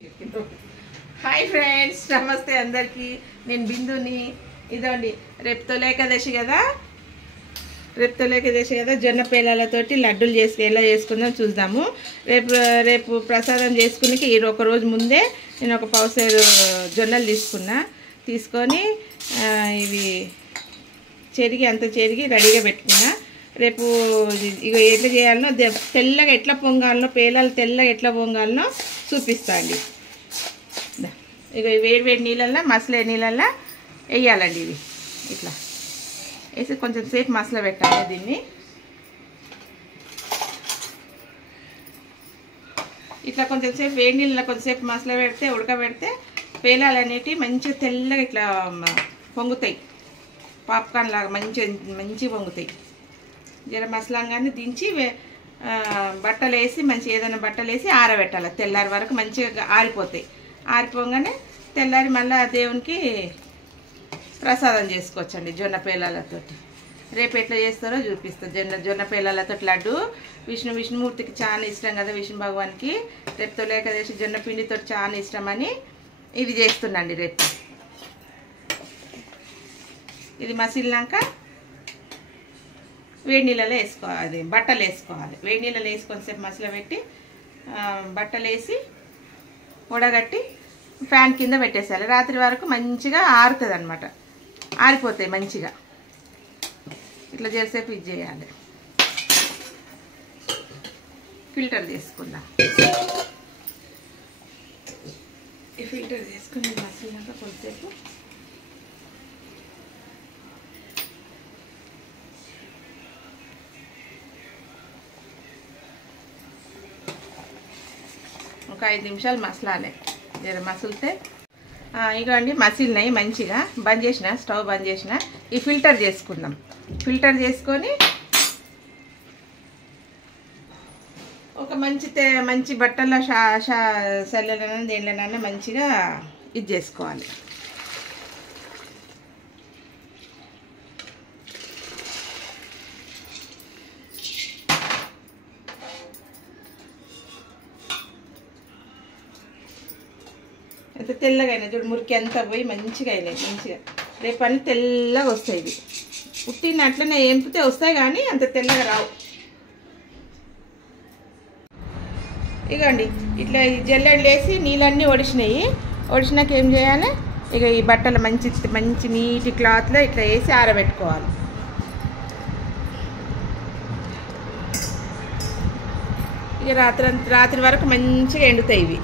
Hi friends नमस्ते अंदर की నేను బిందుని ఇదండి రేపు తొలేకాదశి కదా జొన్న పేలాలతోటి లడ్డూలు చేసి ఎలా చేసుకుందాం చూద్దాము రేపు ప్రసాదం చేసుకునేకి ఈ ఒక రోజు ముందే నేను ఒక పావుసేరు జొన్నలు తీసుకొని ఇవి చెరిగి రెడీగా పెట్టుకున్నా రేపు ఇగ ఎట్లా చేయాలనో తెల్లగా ఎట్లా పొంగాలనో పేలాలు తెల్లగా ఎట్లా పొంగాలనో చూపిస్తాండి ఇగ వేడి నీళ్ళల్లో మసలే నీళ్ళల్లో వేయాలండి ఇవి ఇట్లా వేసి కొంచెం సేపు మసల పెట్టాలి దీన్ని ఇట్లా కొంచెం సేపు వేడి నీళ్ళలో కొంచెం సేపు మసల పెడితే ఉడకబెడితే పేలాలు అనేటివి మంచిగా తెల్లగా ఇట్లా పొంగుతాయి పాప్కార్న్ లాగా మంచి పొంగుతాయి జర మసలంగానే దించి బట్టలు వేసి మంచి ఏదైనా బట్టలు వేసి ఆరబెట్టాలి తెల్లారి వరకు మంచిగా ఆరిపోతాయి ఆరిపోగానే తెల్లారి మళ్ళీ దేవునికి ప్రసాదం చేసుకోవచ్చండి జొన్న పేలాలతో రేపు ఎట్లా చేస్తారో చూపిస్తాను జొన్న పేలాలతో లడ్డు విష్ణుమూర్తికి చాలా ఇష్టం కదా విష్ణు భగవాన్కి రేపు తొలేకాదశి జొన్న పిండితో చాలా ఇష్టమని ఇది చేస్తున్నాండి రేపు ఇది మసిలినాక వేడి నీళ్ళలో వేసుకోవాలి బట్టలు వేసుకోవాలి వేడి నీళ్ళలో వేసుకొని సేపు మసలు పెట్టి బట్టలు వేసి ఉడగట్టి ఫ్యాన్ కింద పెట్టేసేయాలి రాత్రి వరకు మంచిగా ఆరుతుంది అన్నమాట ఆరిపోతాయి మంచిగా ఇట్లా చేసేపు ఇది చేయాలి ఫిల్టర్ చేసుకుందాం ఈ ఫిల్టర్ చేసుకుని మసిలినాక కొంతసేపు ఒక 5 నిమిషాలు మసలాలి జర మసిలితే ఇగోండి మసిలినాయి మంచిగా బంద్ చేసిన స్టవ్ బంద్ చేసిన ఈ ఫిల్టర్ చేసుకుందాం ఫిల్టర్ చేసుకొని ఒక మంచి బట్టల సెల్లెలైనా దేనిలోనైనా మంచిగా ఇది చేసుకోవాలి ఎంత తెల్లగా అయినా చూడు మురికి అంతా పోయి మంచిగా అయినాయి మంచిగా రేపు అన్నీ తెల్లగా వస్తాయి ఇవి పుట్టిన అట్లనే ఏంపితే వస్తాయి కానీ అంత తెల్లగా రావు ఇగోండి ఇట్లా జల్లెడలు వేసి నీళ్ళన్నీ ఒడిసినాక ఏం చేయాలి ఇక ఈ బట్టలు మంచి నీటి క్లాత్లో ఇట్లా వేసి ఆరబెట్టుకోవాలి ఇక రాత్రి వరకు మంచిగా ఎండుతాయి ఇవి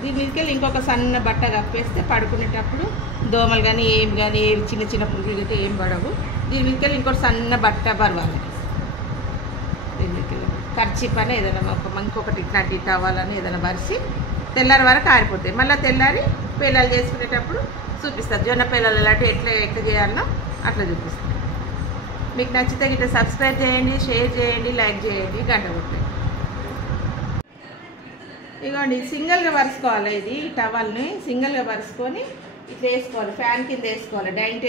దీని మీదకెళ్ళి ఇంకొక సన్న బట్ట కప్పేస్తే పడుకునేటప్పుడు దోమలు కానీ ఏవి చిన్న పురుగులు అయితే ఏం పడవు దీని మీదకెళ్ళి ఇంకొక సన్న బట్ట పరవాలి దీని మీదకెళ్ళి ఖర్చు పని ఏదైనా ఇంకొకటి ఇట్లాంటి టవాలని ఏదైనా పరిచి తెల్లారి వరకు ఆరిపోతాయి మళ్ళీ తెల్లారి పేలాలు చేసుకునేటప్పుడు చూపిస్తారు జొన్న పేలాలు ఇలాంటివి ఎట్లా చేయాలనో అట్లా చూపిస్తాను మీకు నచ్చితే ఇట్లా సబ్స్క్రైబ్ చేయండి షేర్ చేయండి లైక్ చేయండి గంట కొట్టండి ఇగోండి సింగిల్గా పరుచుకోవాలి ఇది టవల్ని సింగిల్గా పరుచుకొని ఇట్లా వేసుకోవాలి ఫ్యాన్ కింద వేసుకోవాలి డైనింగ్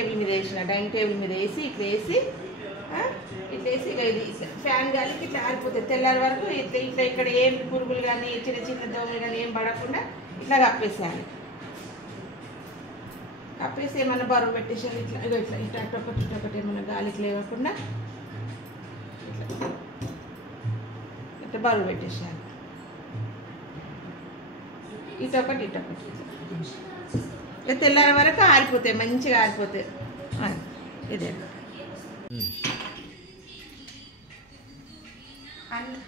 టేబుల్ మీద వేసి ఇట్లా వేసి ఇక ఇది ఫ్యాన్ గాలికి ఇట్లా ఆరిపోతుంది తెల్లారి వరకు ఇట్లా ఇక్కడ ఏం పురుగులు కానీ చిన్న దోమలు కానీ ఏం పడకుండా ఇట్లా కప్పేసేయాలి కప్పేసి ఏమన్నా బరువు పెట్టేసారు ఇట్లా అటొకటి ఏమన్నా గాలికి లేకుండా ఇట్లా బరువు పెట్టేసేయాలి ఇటొకటి తెల్లారి వరకు ఆరిపోతాయి మంచిగా ఆరిపోతాయి ఇదే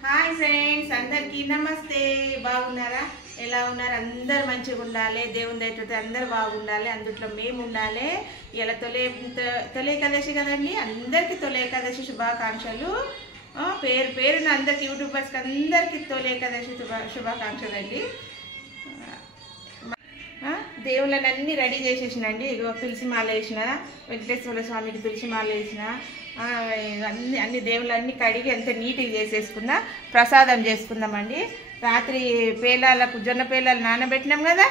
హాయ్ ఫ్రెండ్స్ అందరికీ నమస్తే బాగున్నారా ఎలా ఉన్నారు అందరు మంచిగా ఉండాలి దేవుని దయతో అందరు బాగుండాలి అందుట్లో మేము ఉండాలి ఇలా తొలేకాదశి కదండి అందరికీ తొలేకాదశి శుభాకాంక్షలు పేరున అందరికి యూట్యూబర్స్కి అందరికీ తొలేకాదశి శుభాకాంక్షలు అండి దేవుళ్ళని అన్నీ రెడీ చేసేసినండి ఇగో తులసి మాల వేసిన వెంకటేశ్వర స్వామికి తులసి మాల వేసిన అన్ని దేవుళ్ళన్నీ కడిగి ఎంత నీట్గా చేసేసుకున్నా ప్రసాదం చేసుకుందామండి రాత్రి పేలాలకు జొన్న పేలాలు నానబెట్టినాం కదా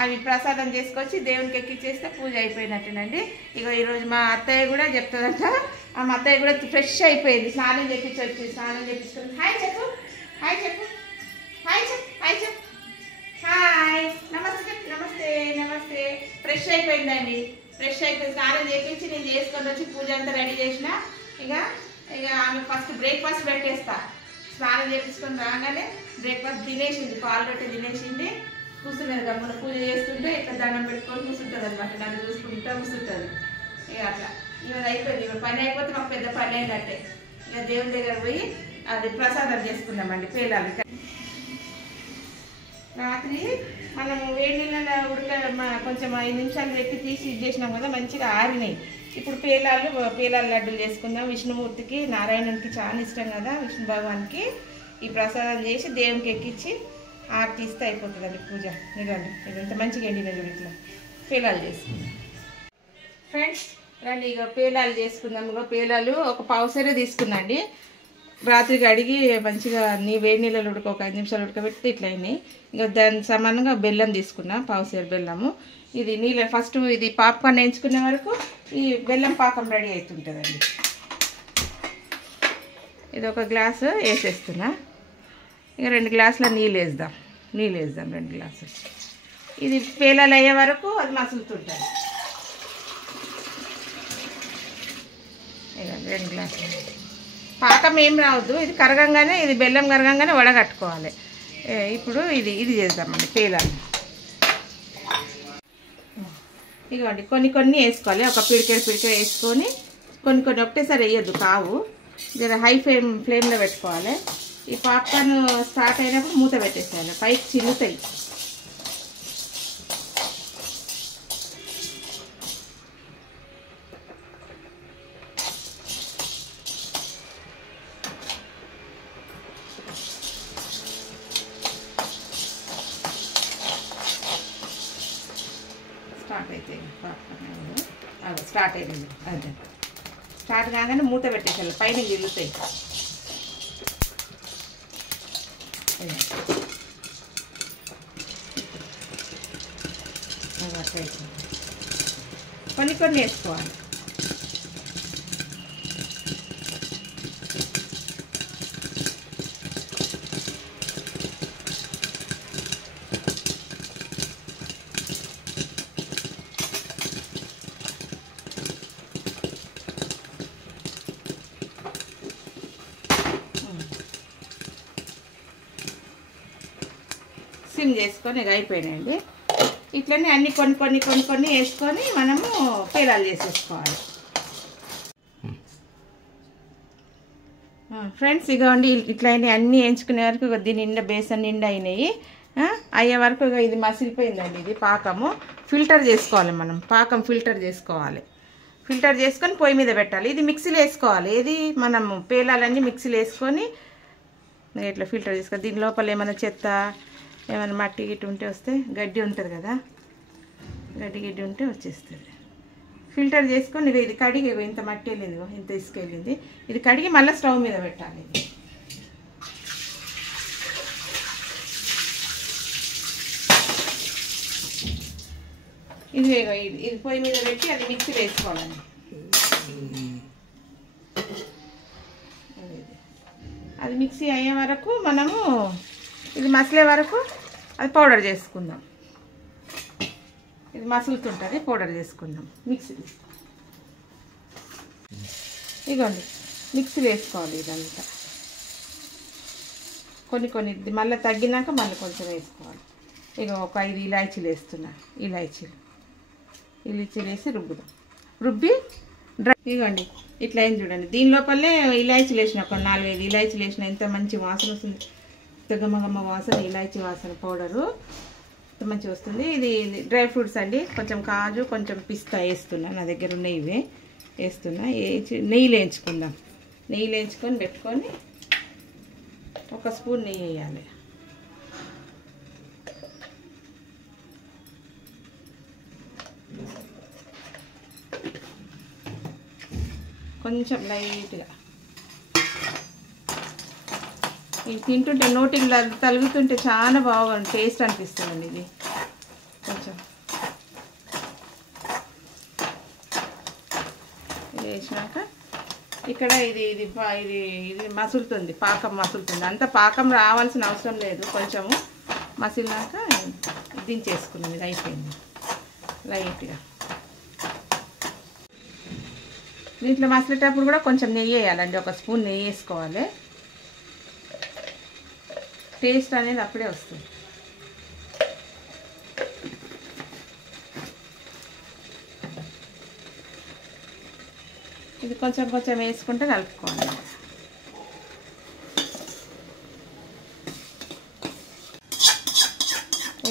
అవి ప్రసాదం చేసుకొచ్చి దేవునికి ఎక్కిచ్చేస్తే పూజ అయిపోయినట్టేనండి. ఇక ఈరోజు మా అత్తయ్య కూడా చెప్తుందంట. మా అత్తయ్య కూడా ఫ్రెష్ అయిపోయింది, స్నానం చేపించి స్నానం చేపించుకొని హాయ్ చెప్పు, హాయ్ చెప్పు, హాయ్ చెప్పు, హాయ్ చెప్పు, హాయ్ నమస్తే చెప్పు, నమస్తే నమస్తే. ఫ్రెష్ అయిపోయిందండి, ఫ్రెష్ అయిపోయి స్నానం చేపించి నేను చేసుకొని వచ్చి పూజ అంతా రెడీ చేసిన. ఇక ఆమె ఫస్ట్ బ్రేక్ఫాస్ట్ పెట్టేస్తా. స్నానం చేపించుకొని రాగానే బ్రేక్ఫాస్ట్ తినేసింది, పాలు రొట్టె తినేసింది. కూర్చున్నది గమ్మున పూజ చేస్తుంటే ఇట్లా దండం పెట్టుకొని కూర్చుంటుంది అనమాట, నన్ను చూసుకుంటూ కూర్చుంటుంది. ఇక అట్లా ఇవాళ అయిపోయింది. ఇవాళ పని అయిపోతే మాకు పెద్ద పని అయినట్టే. ఇక దేవుని దగ్గర పోయి అది ప్రసాదం చేసుకున్నామండి పేలాలు. రాత్రి మనము వేడి నీళ్ళ కొంచెం 5 నిమిషాలు పెట్టి తీసి ఇది చేసినాం కదా, మంచిగా ఆరినాయి. ఇప్పుడు పేలాలు లడ్డూలు చేసుకుందాం. విష్ణుమూర్తికి నారాయణునికి చాలా ఇష్టం కదా, విష్ణు భగవాన్కి ఈ ప్రసాదం చేసి దేవునికి ఎక్కించి ఆరు తీస్తే అయిపోతుందండి పూజ. ఇదండి ఇదంతా మంచిగా ఎండిన చూడు, ఇట్లా పేలాలు చేసుకుందాం ఫ్రెండ్స్. రండి ఇక పేలాలు చేసుకుందాం. ఇక పేలాలు ఒక పావుసరే తీసుకున్నాండి. రాత్రికి అడిగి మంచిగా వేడి నీళ్ళలో ఒక 5 నిమిషాలు ఉడకబెడితే ఇట్లా అయినాయి. ఇంకా దాని సమానంగా బెల్లం తీసుకున్నా, పావుసేరు బెల్లము. ఇది నీళ్ళ ఫస్ట్ ఇది పాప్కార్న్ వేయించుకునే వరకు ఈ బెల్లం పాకం రెడీ అవుతుంటుందండి. ఇది ఒక గ్లాసు వేసేస్తున్నా. ఇక 2 గ్లాసుల నీళ్ళు వేద్దాం 2 గ్లాసులు. ఇది పేలాలు అయ్యే వరకు అది మసులుతుంటుంది. ఇక 2 గ్లాసులు పాకం ఏం రావద్దు, ఇది కరగంగానే ఇది బెల్లం కరగంగానే వడగట్టుకోవాలి. ఇప్పుడు ఇది చేద్దామండి పేలాలు. ఇదిగోండి కొన్ని వేసుకోవాలి, ఒక పిడికెడు వేసుకొని కొన్ని ఒకటేసారి వేయద్దు, కావు. జర హై ఫ్లేమ్లో పెట్టుకోవాలి. ఈ పాప్కార్న్ స్టార్ట్ అయినప్పుడు మూత పెట్టేసేయాలి, పైకి చిల్లుతాయి. స్టార్ట్ అయిపోయింది. అదే స్టార్ట్ కాగానే మూత పెట్టేసాలి, పైన గిల్లుతాయి. కొన్ని వేసుకోవాలి. సిమ్ చేసుకొని ఇక అయిపోయినాయండి. ఇట్లనే అన్ని కొన్ని వేసుకొని మనము పేలాలు చేసేసుకోవాలి. ఫ్రెండ్స్ ఇగోండి ఇట్లయినా అన్నీ వేయించుకునే వరకు దీని నిండా బేసన్ నిండా అయినాయి. అయ్యే వరకు ఇది మసిలిపోయిందండి. ఇది పాకము ఫిల్టర్ చేసుకోవాలి, మనం పాకం ఫిల్టర్ చేసుకోవాలి. ఫిల్టర్ చేసుకొని పొయ్యి మీద పెట్టాలి. ఇది మిక్సీలో వేసుకోవాలి. ఇది మనము పేలాలన్నీ మిక్సీలో వేసుకొని ఇట్లా ఫిల్టర్ చేసుకోవాలి. దీని లోపల ఏమైనా చెత్త ఏమైనా మట్టి గిట్టి ఉంటే వస్తే, గడ్డి ఉంటుంది కదా, గడ్డి ఉంటే వచ్చేస్తుంది. ఫిల్టర్ చేసుకొని ఇది కడిగి ఇంత మట్టి వెళ్ళింది, ఇంత తీసుకెళ్ళింది, ఇది కడిగి మళ్ళీ స్టవ్ మీద పెట్టాలి. ఇది పొయ్యి మీద పెట్టి అది మిక్సీ వేసుకోవాలండి. అది మిక్సీ అయ్యే వరకు మనము ఇది మసిలే వరకు అది పౌడర్ చేసుకుందాం. ఇది మసులుతుంటుంది, పౌడర్ చేసుకుందాం మిక్సీ. ఇదిగోండి మిక్సీ వేసుకోవాలి ఇదంతా. కొన్ని మళ్ళీ తగ్గినాక మళ్ళీ కొంచెం వేసుకోవాలి. ఇక ఒక 5 ఇలాచీలు వేస్తున్నా. ఇలాచీలు వేసి రుబ్బుదాం. రుబ్బి డ్రై. ఇదిగోండి ఇట్లా అయింది చూడండి. దీని లోపలే ఇలాచీలు వేసిన, ఒక 4-5 ఇలాచీలు వేసిన. ఎంత మంచి వాసన వస్తుంది, గమ్మగమ్మ వాసన, ఇలాచీ వాసన పౌడరు మంచిగా వస్తుంది. ఇది డ్రై ఫ్రూట్స్ అండి, కొంచెం కాజు కొంచెం పిస్తా వేస్తున్నా. నా దగ్గర ఉన్న ఇవే వేస్తున్నా. నెయ్యిలు వేయించుకుందాం. నెయ్యిలు వేయించుకొని పెట్టుకొని 1 స్పూన్ నెయ్యి వేయాలి. కొంచెం లైట్గా. ఇది తింటుంటే నోటికి తలుగుతుంటే చాలా బాగుంది, టేస్ట్ అనిపిస్తుందండి. ఇది కొంచెం ఇక్కడ ఇది ఇది ఇది ఇది మసులుతుంది, పాకం మసులుతుంది. అంత పాకం రావాల్సిన అవసరం లేదు, కొంచెము మసిలినాక దించేసుకున్నాం. ఇది అయిపోయింది లైట్గా. దీంట్లో మసిలేటప్పుడు కూడా కొంచెం నెయ్యి వేయాలండి, ఒక స్పూన్ నెయ్యి వేసుకోవాలి. టేస్ట్ అనేది అప్పుడే వస్తుంది. ఇది కొంచెం కొంచెం వేసుకుంటే కలుపుకోవాలి.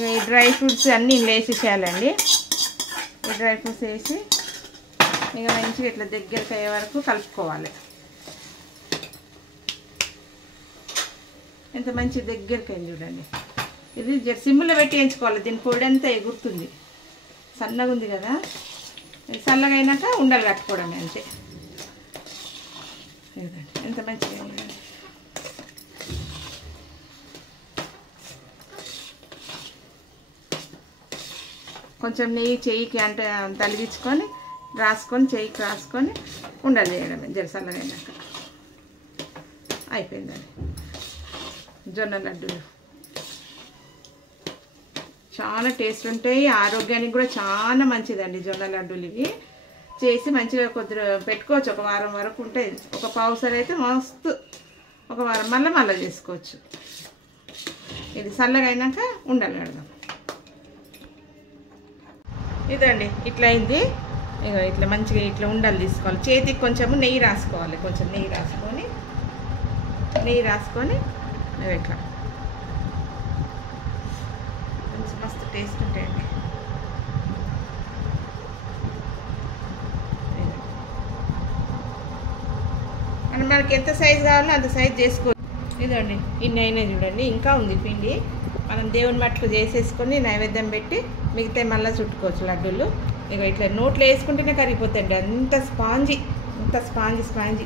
ఈ డ్రై ఫ్రూట్స్ అన్నీ వేసేసేయాలండి. ఈ డ్రై ఫ్రూట్స్ వేసి ఇక మంచిగా ఇట్లా దగ్గరికి అయ్యే వరకు కలుపుకోవాలి. ఎంత మంచి దగ్గరికి అయింది చూడండి. ఇది సిమ్లో పెట్టి వేయించుకోవాలి. దీని పొడి అంతా ఎగురుతుంది, సన్నగా ఉంది కదా. చల్లగా అయినాక ఉండలు కట్టుకోవడం అంతే. ఎంత మంచిగా కొంచెం నెయ్యి చెయ్యికి అంటే తలిగించుకొని రాసుకొని చెయ్యికి రాసుకొని ఉండలు చేయడమే. చల్లగా అయినాక అయిపోయిందండి. జొన్న లడ్డూలు చాలా టేస్ట్ ఉంటాయి, ఆరోగ్యానికి కూడా చాలా మంచిదండి జొన్న లడ్డూలు. ఇవి చేసి మంచిగా కొద్దిగా పెట్టుకోవచ్చు, ఒక వారం వరకు ఉంటాయి. ఒక పావుసరి అయితే మస్తు, ఒక వారం మళ్ళీ చేసుకోవచ్చు. ఇది చల్లగా అయినాక ఉండాలి కడదాం. ఇదండి ఇట్లా అయింది. ఇక ఇట్లా మంచిగా ఇట్లా ఉండాలి తీసుకోవాలి. చేతికి కొంచెము నెయ్యి రాసుకోవాలి, కొంచెం నెయ్యి రాసుకొని ఇట్లా మంచి మస్తు టేస్ట్ ఉంటాయండి. మనం మనకి ఎంత సైజు కావాలో అంత సైజు చేసుకోవచ్చు. ఇదండి ఇన్ని అయినాయి చూడండి. ఇంకా ఉంది పిండి. మనం దేవుని మట్టుకు చేసేసుకొని నైవేద్యం పెట్టి మిగతా మళ్ళీ చుట్టుకోవచ్చు లడ్డూలు. ఇక ఇట్లా నోట్లో వేసుకుంటేనే కరిగిపోతాయండి, అంత స్పాంజీ, స్పాంజీ.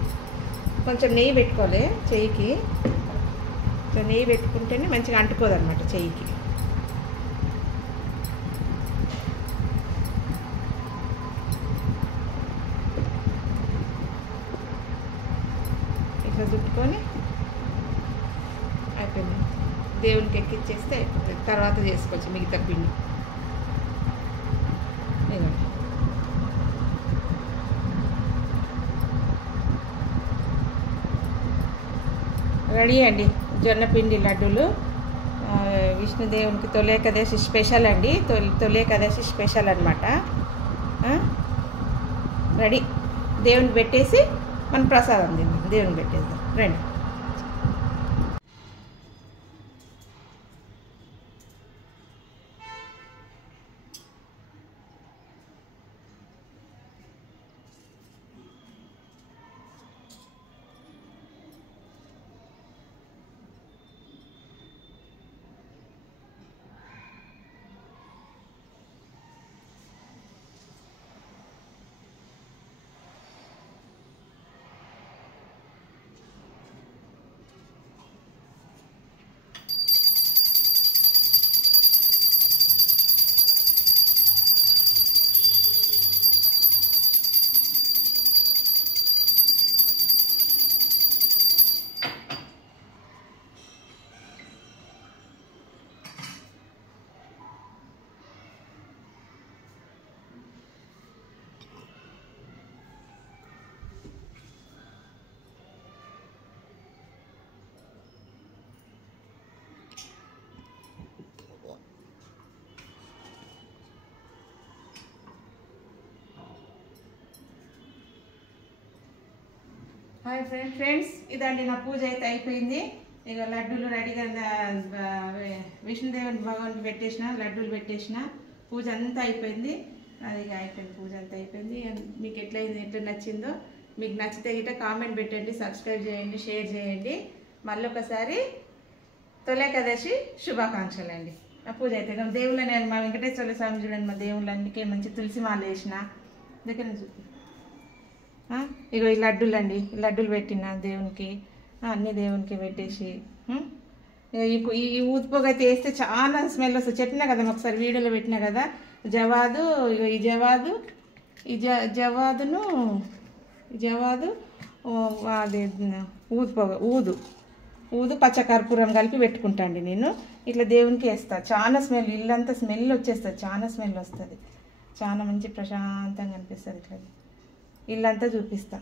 కొంచెం నెయ్యి పెట్టుకోవాలి చెయ్యికి. ఇట్లా నెయ్యి పెట్టుకుంటేనే మంచిగా అంటుకోదన్నమాట చెయ్యికి. ఇట్లా చుట్టుకొని అయిపోయింది. దేవునికి ఎక్కిచ్చేస్తే అయిపోతుంది. తర్వాత చేసుకోవచ్చు మిగతా పిండి. రెడీ అండి జొన్న పిండి లడ్డూలు. విష్ణుదేవునికి తొలి ఏకాదశి స్పెషల్ అండి, తొలి ఏకాదశి స్పెషల్ అనమాట. రెడీ. దేవునికి పెట్టేసి మనం ప్రసాదం తిందాం. దేవునికి పెట్టేద్దాం రండి. హాయ్ ఫ్రెండ్స్, ఇదండి నా పూజ అయితే అయిపోయింది. ఇక లడ్డూలు రెడీగా విష్ణుదేవుని భగవానికి పెట్టేసిన, లడ్డూలు పెట్టేసిన, పూజ అంతా అయిపోయింది. అది అయిపోయింది, పూజ అంతా అయిపోయింది. మీకు ఎట్లా నచ్చిందో, మీకు నచ్చితే గిట్ట కామెంట్ పెట్టండి, సబ్స్క్రైబ్ చేయండి, షేర్ చేయండి. మళ్ళీ ఒకసారి తొలి ఏకాదశి శుభాకాంక్షలు అండి. నా పూజ అయితే దేవుళ్ళని మా వెంకటేశ్వర స్వామి చూడండి, మా దేవుళ్ళన్నికే మంచి తులసి మాల వేసిన దగ్గర చూపి. ఇగో ఈ లడ్డూలు అండి, లడ్డూలు పెట్టిన దేవునికి, అన్ని దేవునికి పెట్టేసి ఈ ఊదిపోగ అయితే వేస్తే చాలా స్మెల్ వస్తుంది. చెప్పినా కదా ఒకసారి వీడియోలో పెట్టినా కదా. జవాదు, ఇగో ఈ జవాదు, ఈ జవాదు అది ఊదు పచ్చకర్పూరం కలిపి పెట్టుకుంటాండి నేను. ఇట్లా దేవునికి వేస్తా. చాలా స్మెల్, ఇల్లంతా స్మెల్ వచ్చేస్తుంది, చాలా స్మెల్ వస్తుంది, చాలా మంచి ప్రశాంతంగా అనిపిస్తుంది. ఇట్లా ఇల్లంతా చూపిస్తా.